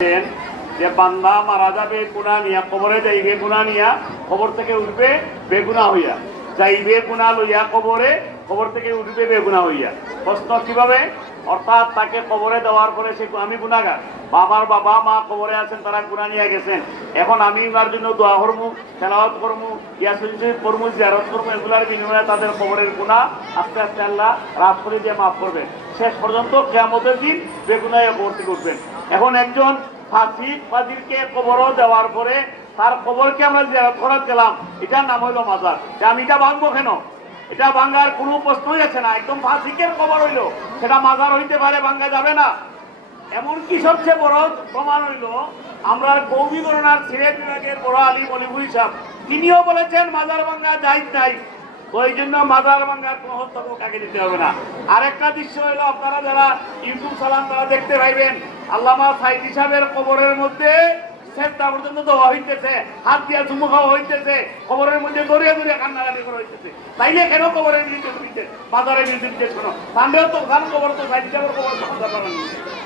যে বান্দা মারা যাবে গুনাহ নিয়া, কবরে যাইবে গুনাহ নিয়া, কবর থেকে উঠবে বেগুনাহ হইয়া, যাইবে গুনাহ লইয়া কবরে, কবর থেকে উঠবে বেগুনাহ হইয়া। প্রশ্ন কিভাবে? অর্থাৎ তাকে কবরে দেওয়ার পরে সে, আমি গুনাহগার, বাবার বাবা মা কবরে আছেন, তারা গুনাহ নিয়ে গেছেন, এখন আমি তার জন্য দোয়া করবো, তেলাওয়াত করবো, ইয়াসিন শরীফ পড়বো, জিয়ারত করবো, এগুলার বিনিময়ে তাদের কবরের গুনাহ আস্তে আস্তে আল্লাহ রাত করে দিয়ে মাফ করবেন। শেষ পর্যন্ত কিয়ামতের দিন বেগুনাহ কবর থেকে উঠবেন। এখন একজন ফাজিলকে কবরও দেওয়ার পরে তার কবরকে আমরা জিয়ারত করার গেলাম, এটার নাম হইল মাজার। আমি এটা ভাঙবো কেন? এটা ভাঙ্গার কোনো প্রশ্নই আছে না। একদম ফাসিকের কবর হইল, সেটা মাজার হইতে পারে, ভাঙ্গা যাবে না। এমনকি সবচেয়ে বড় প্রমাণ হইল আমরা কৌমি গণনার সিলেট বিভাগের বড় আলিম অলিবুল সাহেব, তিনিও বলেছেন মাজার ভাঙ্গা জায়েজ নাই, ওই জন্য মাজার ভাঙ্গার কোনো হস্তক্ষেপ কাকে দিতে হবে না। আরেকটা দৃশ্য হইল, আপনারা যারা ইউটিউব চালান তারা দেখতে পাইবেন, আল্লামা সাইদি সাহেবের কবরের মধ্যে সেটা পর্যন্ত দেওয়া হইতেছে, হাত দিয়া চুমু খাওয়া হইতেছে, কবরের মধ্যে দরিয়া দরিয়া কান্নাকাটি করা হইতেছে। তাইলে কেন কবরের নির্দেশ দিতে, বাজারের নির্দেশ কেন? তান্ডেও তো খান কবর, তো সাইদি সাহেবের কবর দরকার নেই।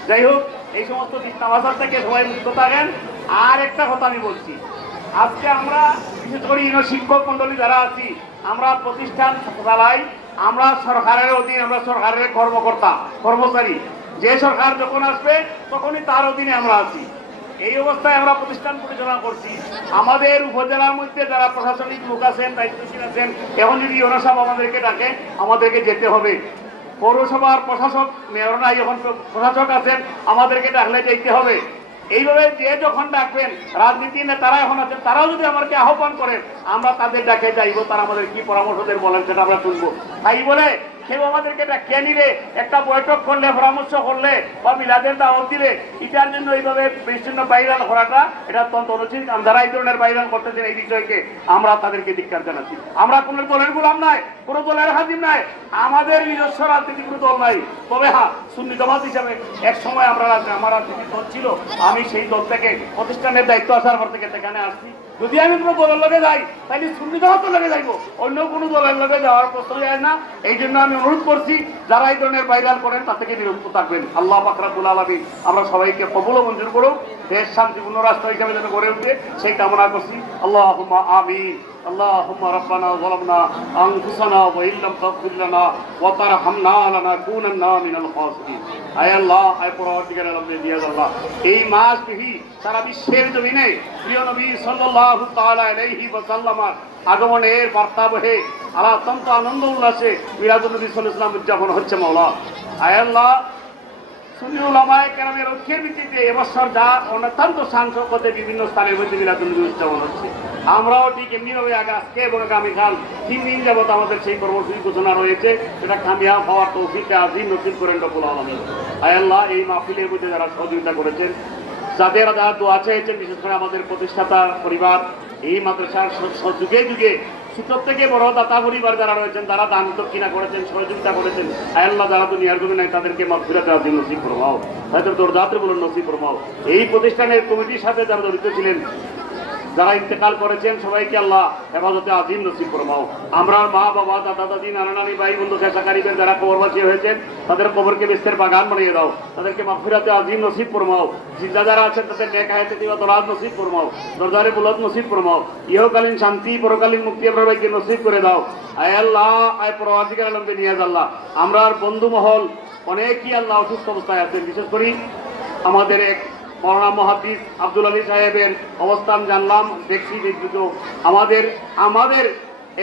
যাই হোক, এই সমস্ত বাজার থেকে সবাই মুক্ত থাকেন। আর একটা কথা আমি বলছি, আজকে আমরা বিশেষ করে শিক্ষক মন্ডলী যারা আছি, আমরা প্রতিষ্ঠান চালাই, আমরা সরকারের অধীন, আমরা সরকারের কর্মকর্তা কর্মচারী। যে সরকার যখন আসবে তখনই তার অধীনে আমরা আছি। এই অবস্থায় আমরা প্রতিষ্ঠান পরিচালনা করছি। আমাদের উপজেলার মধ্যে যারা প্রশাসনিক লোক আছেন, দায়িত্বশীল আছেন, এখন যদি ওনাসব আমাদেরকে ডাকে, আমাদেরকে যেতে হবে। পৌরসভার প্রশাসক, মেয়র নাই, এখন প্রশাসক আছেন, আমাদেরকে ডাকলে যেতে হবে। এইভাবে যে যখন ডাকবেন, রাজনীতি নেতারা এখন আছেন, তারাও যদি আমাকে আহ্বান করেন, আমরা তাদের ডাকে যাইব, তারা আমাদের কি পরামর্শ দেন বলেন, সেটা আমরা শুনবো। তাই বলে কেউ আমাদেরকে ডাকিয়ে নিলে, একটা বৈঠক করলে, পরামর্শ করলে বা মিলাদের দাওয়াত দিলে, এটার জন্য এইভাবে বিচ্ছিন্ন বাইরান করাটা এটা অত্যন্ত অনুচিত। যারা এই ধরনের বাইরান করতেছেন, এই বিষয়কে আমরা তাদেরকে ধিক্কার জানাচ্ছি। আমরা কোনো দলের গোলাম নাই, কোনো দলের হাজিম নাই, আমাদের নিজস্ব রাজনীতি কোনো দল নাই। তবে হ্যাঁ, সুন্নি জামাত হিসাবে এক সময় আমার রাজনীতি দল ছিল, আমি সেই দল থেকে প্রতিষ্ঠানের দায়িত্ব আসার পর থেকে সেখানে আসছি। যদি আমি কোনো দলের লগে যাই, তাহলে সুন্নি জামাতের লগে যাইব, অন্য কোনো দলের লগে যাওয়ার প্রশ্ন যায় না। এই জন্য আমি অনুরোধ করছি, যারা এই ধরনের বাইরাল করেন তার থেকে বিরত থাকবেন। আল্লাহ পাক রব্বুল আলামিন আমরা সবাইকে কবুল ও মঞ্জুর করুক, দেশ শান্তিপূর্ণ রাষ্ট্র হিসেবে যেন গড়ে উঠে সেই কামনা করছি। আল্লাহুম্মা আমিন। اللهم ربنا ظلمنا أنفسنا وإن لم تغفر لنا وترحمنا لنكونن من الخاسرين। আয় আল্লাহ, আয় পরবর্তীকালে আমাদের দিয়ে আল্লাহ, এই মাস বিহি সারা বিশ্বের জমিনে প্রিয় নবী সাল্লাল্লাহু তাআলা আলাইহি ওয়াসাল্লামের আগমনের বার্তা বহে আল্লাহ অত্যন্ত আনন্দ উল্লাসে মিলাদুন নবী সাল্লাল্লাহু আলাইহি ওয়াসাল্লাম উদযাপন হচ্ছে। মাওলা আয় আল্লাহ, সুন্নি উলামায়ে কেরামের ঐক্যের ভিত্তিতে এবছর যা অত্যন্ত শান-শওকতে বিভিন্ন স্থানের মধ্যে মিলাদুন নবী উদযাপন হচ্ছে, আমরাও ঠিক এমনিভাবে আজকে এবং আগামীকাল 3 দিন যাবত আমাদের সেই কর্মসূচি ঘোষণা রয়েছে। এটা কামিয়াব হওয়ার তৌফিক আজিম নসিব করেন রব্বুল আলামিন। আয় আল্লাহ, এই মাহফিলের মধ্যে যারা সহযোগিতা করেছেন, যাদের দোয়া চেয়েছেন, বিশেষ করে আমাদের প্রতিষ্ঠাতা পরিবার, এই মাদ্রাসার যুগে যুগে ছোট থেকে বড় দাতা পরিবার যারা রয়েছেন, তারা দান দক্ষিণা করেছেন, সহযোগিতা করেছেন। আয় আল্লাহ, যারা দুনিয়ার জমি নাই, তাদেরকে মাগফিরাত আজিম নসিব ফরমাও, তাদের দরজাতে বলুন নসিব ফরমাও। এই প্রতিষ্ঠানের কমিটির সাথে যারা জড়িত ছিলেন, যারা ইন্তেকাল করেছেন, সবাইকে আল্লাহ হেফাজতে আজিম নসিব ফরমাও। আমরা মা বাবা, দাদা দাদি, নানা নানি, ভাই বন্ধু, পেশাকারীদের যারা কবরবাসী হয়েছেন, তাদের কবরকে বেস্তের বাগান বানিয়ে দাও, তাদেরকে মাগফিরাতে আজিম নসিব ফরমাও। জিন্দা যারা আছেন, তাদের নেক হায়াতে দিবাত নসিব ফরমাও, দরজারে বুলদ নসিব ফরমাও। ইহকালীন শান্তি, পরকালীন মুক্তি আমরা ভাইকে নসিব করে দাও। আয় আল্লাহ, আয় পরওয়ারদিগার আলম নিয়াজ আল্লাহ, আমরা বন্ধু মহল অনেকই আল্লাহ অসুস্থ অবস্থায় আছেন। বিশেষ করে আমাদের এক মৌলানা মুহাদ্দিস আব্দুল আলী সাহেবের অবস্থান জানলাম, দেখছি বিদ্যুৎ। আমাদের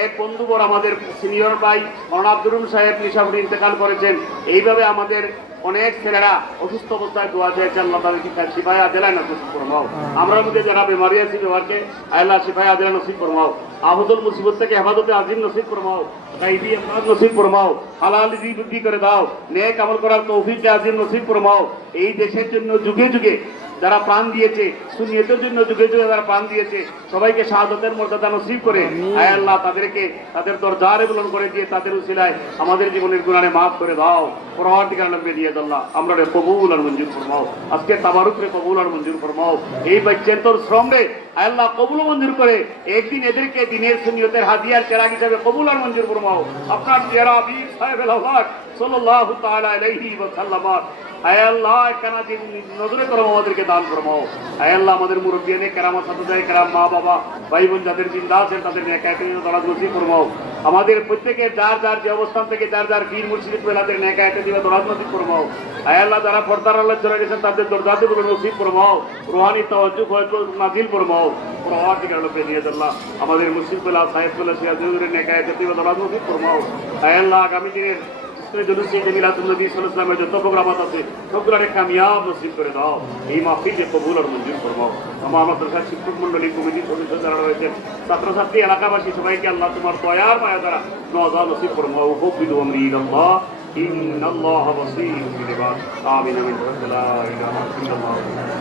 এক বন্ধুবর, আমাদের সিনিয়র ভাই মৌলানা আব্দুর রহিম সাহেব নিশাপুরে ইন্তেকাল করেছেন। এইভাবে আমাদের অনেক ছেলেরা অসুস্থ অবস্থায় দোয়া চেয়েছে, আল্লাহ তাদেরকে শিফায়ে আজেলা নসিব ফরমাও। আমরা মধ্যে যারা বেমারি আছি, বেমারকে আল্লাহ শিফায়ে আজেলা নসিব ফরমাও, আহদুল মুসিবত থেকে হেফাজতে আজিম নসিব ফরমাও, গায়বী আমরাত নসিব ফরমাও, হালাল রিজিক বৃদ্ধি করে দাও, নেক আমল করার তৌফিক আজিম নসিব ফরমাও। এই দেশের জন্য যুগে যুগে যারা প্রাণ দিয়েছে, সুন্নিয়তের জন্য যুগে যুগে যারা প্রাণ দিয়েছে, সবাইকে শাহাদাতের মর্যাদা নসিব করে আয় আল্লাহ তাদেরকে তাদের দরজারে বুলন্দ করে দিয়ে তাদের উসিলায় আমাদের জীবনের গুনাহে মাফ করে দাও। পরওয়ারদিগার আলম দিয়ে আল্লাহ আমরা কবুল আর মঞ্জুর ফরমাও। আজকে তাবারুক রে কবুল আর মঞ্জুর ফরমাও। এই বাচ্চার তোর শ্রম রে আয় আল্লাহ কবুল মঞ্জুর করে একদিন এদেরকে দিনের সুন্নিয়তের হাদিয়ার চেরাগ হিসাবে কবুল আর মঞ্জুর ফরমাও। আপনার চেহারা বীর সাহেব আল্লাহ সাল্লাল্লাহু তাআলা আলাইহি ওয়া সাল্লাম আয় আল্লাহ কানা দিন নজরে করো আমাদেরকে দান ফরমাও আয় আল্লাহ আমাদের মুরব্বিয়ানে কেরামত সাথে কেরাম মা বাবা ভাই বোন যাদের জিন্দা আছেন তাদের নেকায়াতে দরাজ নসিব ফরমাও আমাদের প্রত্যেকে যার যার যে অবস্থান থেকে যার যার পীর মুর্শিদ পেলাদের নেকায়াতে দিবে দরাজ নসিব ফরমাও আয় আল্লাহ যারা পর্দার আল্লাহ চলে গেছেন তাদের দরজাগুলো নসিব ফরমাও রুহানি তাওয়াজ্জুহ ফয়জুল নাজিল ফরমাও প্রভাতিক আলো পেনিয়ে আল্লাহ আমাদের মুর্শিদ পেলা সাহেব পেলা সিরাজুলের নেকায়াতে দিবে দরাজ নসিব ফরমাও আয় আল্লাহ আগামী দিনের যত প্রোগ্রামাত আছে সবগুলোরে কামিয়াব নসিব করে দাও এই মাহফিলকে কবুল আর মঞ্জুর ফরমাও আমার মাদ্রাসার শিক্ষক মন্ডলী কমিটির সদস্য যারা রয়েছেন ছাত্রছাত্রী এলাকাবাসী সবাইকে আল্লাহ তোমার দয়ার মায়া দ্বারা নওয়াজ নসিব ফরমাও হুব্বিদু আমরি ইলাল্লাহ ইন্নাল্লাহা বাসীরুম বিল ইবাদ আমিন আমিন লা ইলাহা ইল্লাল্লাহ